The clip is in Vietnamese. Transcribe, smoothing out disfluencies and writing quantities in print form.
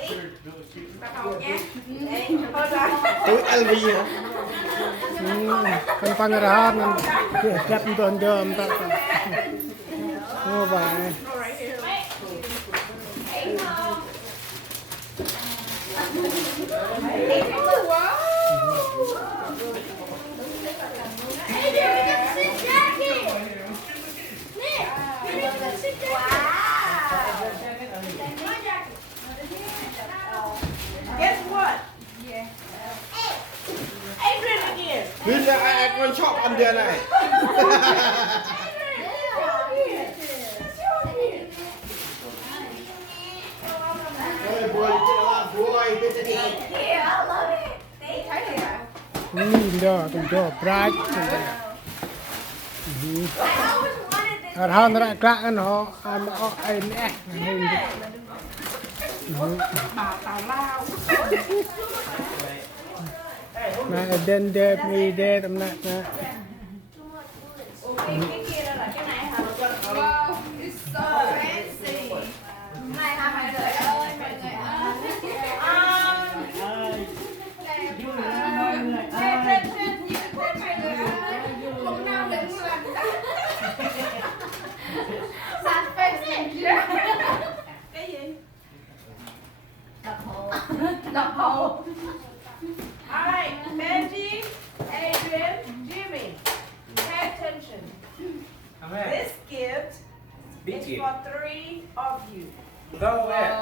đi. Bắt đầu nhé. Thôi rồi. Tôi ăn gì hả? Con tăng ra nó chặt tuần đơm ta. Ô vậy. Guess what? Adrian again. Bây giờ ai con chọn ăn đèn này. Ôi boy, boy. Yeah, I love it. Thấy kìa. Đó, tôi cho bright. I always wanted this. Ở hàng ra cả nó ăn ai nè. Bà Tào Lao. Này đen đẹp mi đẹp tầm nè. Cái kia đâu là cái này hả? Wow, it's so fancy. Này hả mọi người ơi, mọi người ơi. Cùng nhau đừng làm sao fancy. Cái gì? Đập hồ. Alright, Benji, Adrian, Jimmy, pay attention. This gift is for 3 of you. Go ahead.